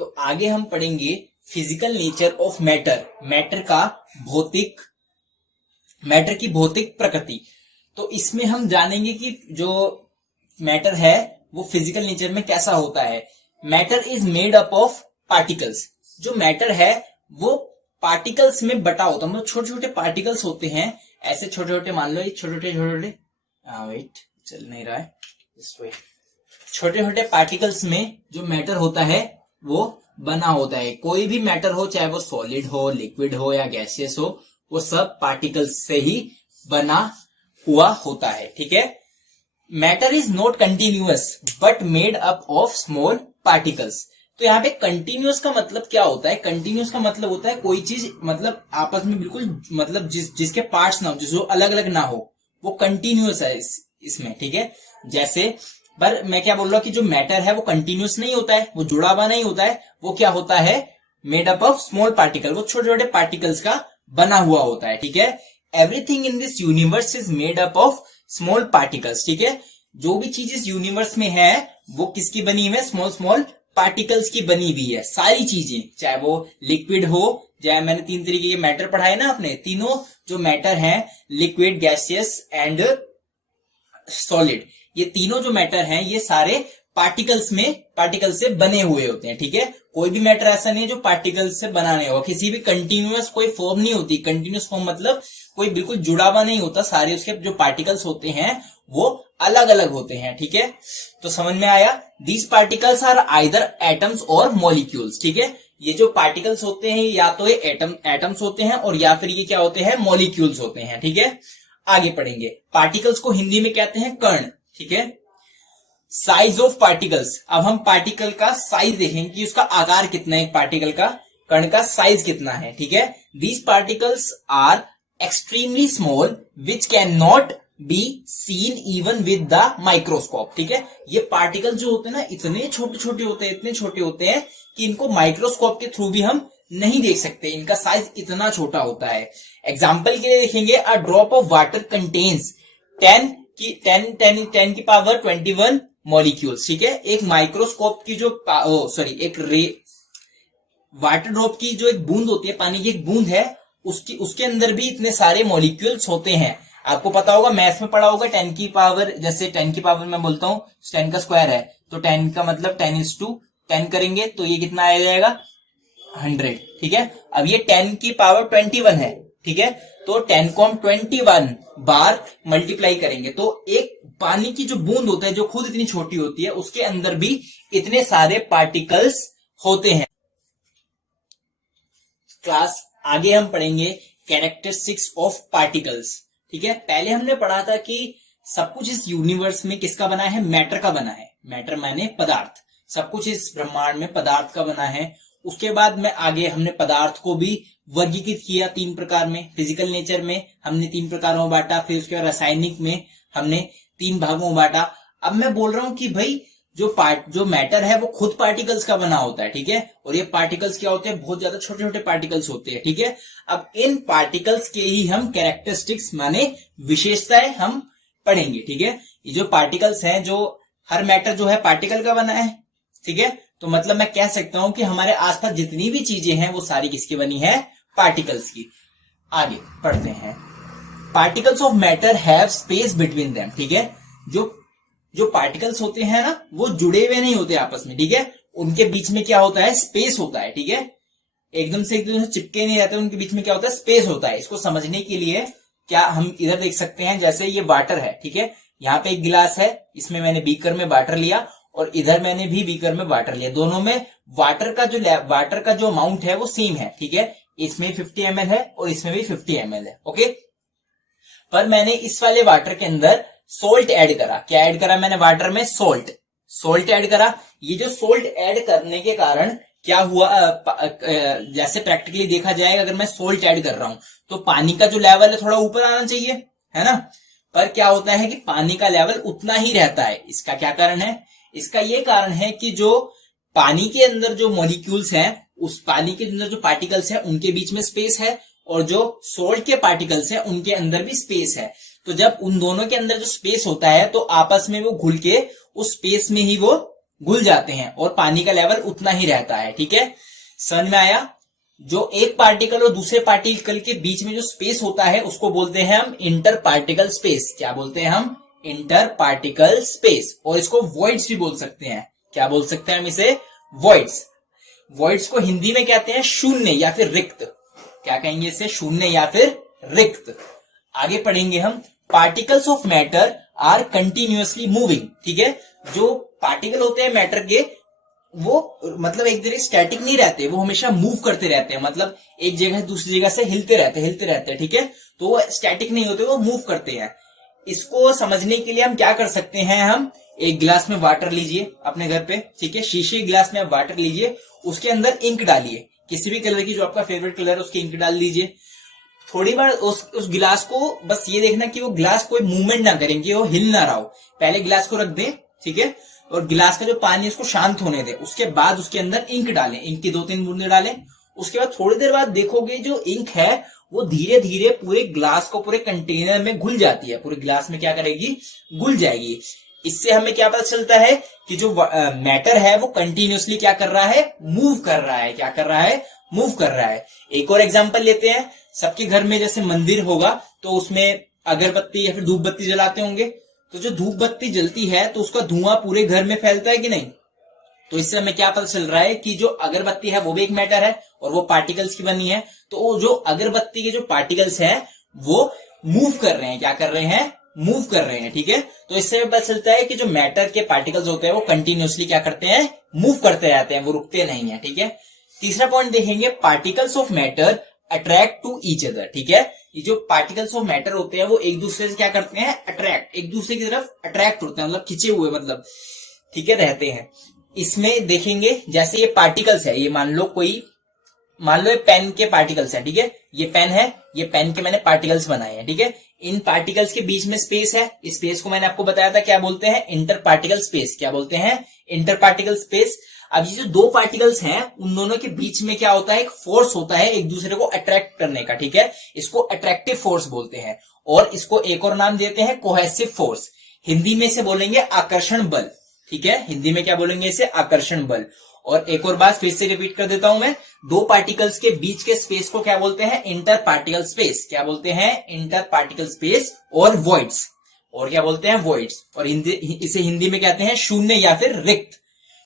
तो आगे हम पढ़ेंगे physical nature of matter, matter की भौतिक प्रकृति। तो इसमें हम जानेंगे कि जो मैटर है वो फिजिकल नेचर में कैसा होता है। Matter is made up of particles. जो मैटर है वो पार्टिकल्स में बटा होता है, मतलब छोटे छोटे पार्टिकल्स होते हैं, ऐसे छोटे छोटे, मान लो ये छोटे छोटे वेट चल नहीं रहा है, छोटे छोटे पार्टिकल्स में जो मैटर होता है वो बना होता है। कोई भी मैटर हो, चाहे वो सॉलिड हो, लिक्विड हो या गैसियस हो, वो सब पार्टिकल्स से ही बना हुआ होता है। ठीक है। Matter is not continuous but made up of small particles. तो यहाँ पे कंटिन्यूअस का मतलब क्या होता है? कंटिन्यूअस का मतलब होता है कोई चीज मतलब आपस में बिल्कुल मतलब जिसके पार्ट्स ना हो, जो अलग अलग ना हो, वो कंटिन्यूअस है इसमें। ठीक है। जैसे पर मैं क्या बोल रहा हूं कि जो मैटर है वो कंटिन्यूअस नहीं होता है, वो जुड़ा हुआ नहीं होता है, वो क्या होता है? Made up of small particle, वो छोटे छोटे पार्टिकल्स का बना हुआ होता है। ठीक है। Everything in this universe is made up of small particles. ठीक है। जो भी चीज इस यूनिवर्स में है वो किसकी बनी हुई है? स्मॉल स्मॉल पार्टिकल्स की बनी हुई है। सारी चीजें, चाहे वो लिक्विड हो, चाहे मैंने 3 तरीके के मैटर पढ़ाए ना अपने, तीनों जो मैटर हैं, लिक्विड, गैसियस एंड सॉलिड, ये तीनों जो मैटर हैं ये सारे पार्टिकल से बने हुए होते हैं। ठीक है। कोई भी मैटर ऐसा नहीं है जो पार्टिकल से बना नहीं होगा। किसी भी कंटिन्यूअस कोई फॉर्म नहीं होती। कंटिन्यूअस फॉर्म मतलब कोई बिल्कुल जुड़ा हुआ नहीं होता। सारे उसके जो पार्टिकल्स होते हैं वो अलग अलग होते हैं। ठीक है। तो समझ में आया? These particles are either atoms और मॉलिक्यूल्स। ठीक है। ये जो पार्टिकल्स होते हैं या तो ये एटम्स होते हैं और या फिर ये क्या होते हैं? मॉलिक्यूल्स होते हैं। ठीक है। आगे पढ़ेंगे। पार्टिकल्स को हिंदी में कहते हैं कण। ठीक है। Size of particles. अब हम पार्टिकल का साइज देखेंगे कि उसका आकार कितना है, पार्टिकल का, कण का साइज कितना है। ठीक है। These particles are extremely small which can not be seen even with the microscope. ठीक है। ये पार्टिकल जो होते हैं ना, इतने छोटे छोटे होते हैं, इतने छोटे होते हैं कि इनको माइक्रोस्कोप के थ्रू भी हम नहीं देख सकते। इनका साइज इतना छोटा होता है। एग्जाम्पल के लिए देखेंगे, a drop of water contains 10 की पावर 21 मॉलिक्यूल्स। ठीक है। एक माइक्रोस्कोप की जो एक वाटर ड्रॉप की जो एक बूंद होती है, पानी की एक बूंद है, उसके अंदर भी इतने सारे मॉलिक्यूल्स होते हैं। आपको पता होगा, मैथ्स में पढ़ा होगा, 10 की पावर, जैसे 10 की पावर मैं बोलता हूं 10 का स्क्वायर है, तो 10 का मतलब 10:10 करेंगे तो ये कितना आ जाएगा? 100। ठीक है। अब ये 10 की पावर 21 है। ठीक है। तो 10 को हम 21 बार मल्टीप्लाई करेंगे तो एक पानी की जो बूंद होता है, जो खुद इतनी छोटी होती है, उसके अंदर भी इतने सारे पार्टिकल्स होते हैं। क्लास आगे हम पढ़ेंगे कैरेक्टरिस्टिक्स ऑफ पार्टिकल्स। ठीक है। पहले हमने पढ़ा था कि सब कुछ इस यूनिवर्स में किसका बना है? मैटर का बना है। मैटर माने पदार्थ। सब कुछ इस ब्रह्मांड में पदार्थ का बना है। उसके बाद में आगे हमने पदार्थ को भी वर्गीकृत किया 3 प्रकार में। फिजिकल नेचर में हमने 3 प्रकारों में बांटा, फिर उसके बाद रासायनिक में हमने 3 भागों में बांटा। अब मैं बोल रहा हूं कि भाई जो मैटर है वो खुद पार्टिकल्स का बना होता है। ठीक है। और ये पार्टिकल्स क्या होते हैं? बहुत ज्यादा छोटे छोटे पार्टिकल्स होते हैं। ठीक है। अब इन पार्टिकल्स के ही हम कैरेक्टरिस्टिक्स माने विशेषताएं हम पढ़ेंगे। ठीक है। ये जो पार्टिकल्स हैं, जो हर मैटर जो है पार्टिकल का बना है। ठीक है। तो मतलब मैं कह सकता हूं कि हमारे आसपास जितनी भी चीजें हैं वो सारी किसकी बनी है? पार्टिकल्स की। आगे पढ़ते हैं। Particles of matter have space between them. ठीक है। जो पार्टिकल्स होते हैं ना, वो जुड़े हुए नहीं होते आपस में। ठीक है। उनके बीच में क्या होता है? स्पेस होता है। ठीक है। एकदम से चिपके नहीं रहते, उनके बीच में क्या होता है? स्पेस होता है। इसको समझने के लिए क्या हम इधर देख सकते हैं, जैसे ये वाटर है। ठीक है। यहाँ पे एक गिलास है, इसमें मैंने बीकर में वाटर लिया और इधर मैंने भी बीकर में वाटर लिया। दोनों में वाटर का जो अमाउंट है वो सेम है। ठीक है। इसमें 50 ml है और इसमें भी 50 ml है। ओके। पर मैंने इस वाले वाटर के अंदर सोल्ट ऐड करा। क्या ऐड करा मैंने? वाटर में सोल्ट ऐड करा। ये जो सोल्ट ऐड करने के कारण क्या हुआ, जैसे प्रैक्टिकली देखा जाएगा, अगर मैं सोल्ट ऐड कर रहा हूं तो पानी का जो लेवल है थोड़ा ऊपर आना चाहिए, है ना। पर क्या होता है कि पानी का लेवल उतना ही रहता है। इसका क्या कारण है? इसका ये कारण है कि जो पानी के अंदर जो मॉलिक्यूल्स हैं, उस पानी के अंदर जो पार्टिकल्स हैं, उनके बीच में स्पेस है, और जो सोल्ट के पार्टिकल्स हैं उनके अंदर भी स्पेस है। तो जब उन दोनों के अंदर जो स्पेस होता है तो आपस में वो घुल के उस स्पेस में ही वो घुल जाते हैं और पानी का लेवल उतना ही रहता है। ठीक है, समझ में आया? जो एक पार्टिकल और दूसरे पार्टिकल के बीच में जो स्पेस होता है उसको बोलते हैं हम इंटर पार्टिकल स्पेस। क्या बोलते हैं हम? Inter particle space. और इसको वॉइड्स भी बोल सकते हैं। क्या बोल सकते हैं हम इसे? वॉइड्स। वॉइड्स को हिंदी में कहते हैं शून्य या फिर रिक्त। क्या कहेंगे इसे? शून्य या फिर रिक्त। आगे पढ़ेंगे हम, particles of matter are continuously moving. ठीक है, जो पार्टिकल होते हैं मैटर के वो मतलब एक जगह स्टैटिक नहीं रहते, वो हमेशा मूव करते रहते हैं। मतलब एक जगह से दूसरी जगह से हिलते रहते हैं। ठीक है, तो वो स्टैटिक नहीं होते, वो मूव करते हैं। इसको समझने के लिए हम क्या कर सकते हैं, हम एक गिलास में वाटर लीजिए अपने घर पे। ठीक है, शीशे गिलास में आप वाटर लीजिए, उसके अंदर इंक डालिए, किसी भी कलर की, जो आपका फेवरेट कलर है उसकी इंक डाल दीजिए। थोड़ी बार उस गिलास को बस ये देखना कि वो गिलास कोई मूवमेंट ना करें, वो हिल ना रहा हो। पहले गिलास को रख दें, ठीक है, और गिलास का जो पानी है उसको शांत होने दें। उसके बाद उसके अंदर इंक डालें, इंक की 2-3 बूंदे डालें। उसके बाद थोड़ी देर बाद देखोगे जो इंक है वो धीरे धीरे पूरे ग्लास को, पूरे कंटेनर में घुल जाती है। पूरे ग्लास में क्या करेगी? घुल जाएगी। इससे हमें क्या पता चलता है कि जो मैटर है वो कंटिन्यूअसली क्या कर रहा है? मूव कर रहा है। क्या कर रहा है? मूव कर रहा है। एक और एग्जांपल लेते हैं। सबके घर में जैसे मंदिर होगा तो उसमें अगरबत्ती या फिर धूप बत्ती जलाते होंगे। तो जो धूप बत्ती जलती है तो उसका धुआं पूरे घर में फैलता है कि नहीं? तो इससे हमें क्या पता चल रहा है कि जो अगरबत्ती है वो भी एक मैटर है और वो पार्टिकल्स की बनी है। तो जो अगरबत्ती के जो पार्टिकल्स हैं वो मूव कर रहे हैं। क्या कर रहे हैं? मूव कर रहे हैं। ठीक है, तो इससे हमें पता चलता है कि जो मैटर के पार्टिकल्स होते हैं वो कंटिन्यूअसली क्या करते हैं? मूव करते रहते हैं, वो रुकते नहीं है। ठीक है, तीसरा पॉइंट देखेंगे, particles of matter attract to each other. ठीक है, ये जो पार्टिकल्स ऑफ मैटर होते हैं वो एक दूसरे से क्या करते हैं? अट्रैक्ट, एक दूसरे की तरफ अट्रैक्ट होते हैं, मतलब खिंचे हुए, मतलब ठीक है रहते हैं। इसमें देखेंगे जैसे ये पार्टिकल्स है, ये मान लो ये पेन के पार्टिकल्स है। ठीक है, ये पेन है, ये पेन के मैंने पार्टिकल्स बनाए हैं। ठीक है, इन पार्टिकल्स के बीच में स्पेस है। इस स्पेस को मैंने आपको बताया था क्या बोलते हैं? Inter particle space. क्या बोलते हैं? Inter particle space. अब ये जो दो पार्टिकल्स हैं उन दोनों के बीच में क्या होता है? एक फोर्स होता है एक दूसरे को अट्रैक्ट करने का। ठीक है, इसको अट्रैक्टिव फोर्स बोलते हैं और इसको एक और नाम देते हैं कोहेसिव फोर्स। हिंदी में इसे बोलेंगे आकर्षण बल। ठीक है, हिंदी में क्या बोलेंगे? इसे आकर्षण बल। और एक और बात फिर से रिपीट कर देता हूं मैं, दो पार्टिकल्स के बीच के स्पेस को क्या बोलते हैं? Inter particle space. क्या बोलते हैं? Inter particle space. और वॉइड्स, और क्या बोलते हैं? वॉइड्स। और इसे हिंदी में कहते हैं शून्य या फिर रिक्त।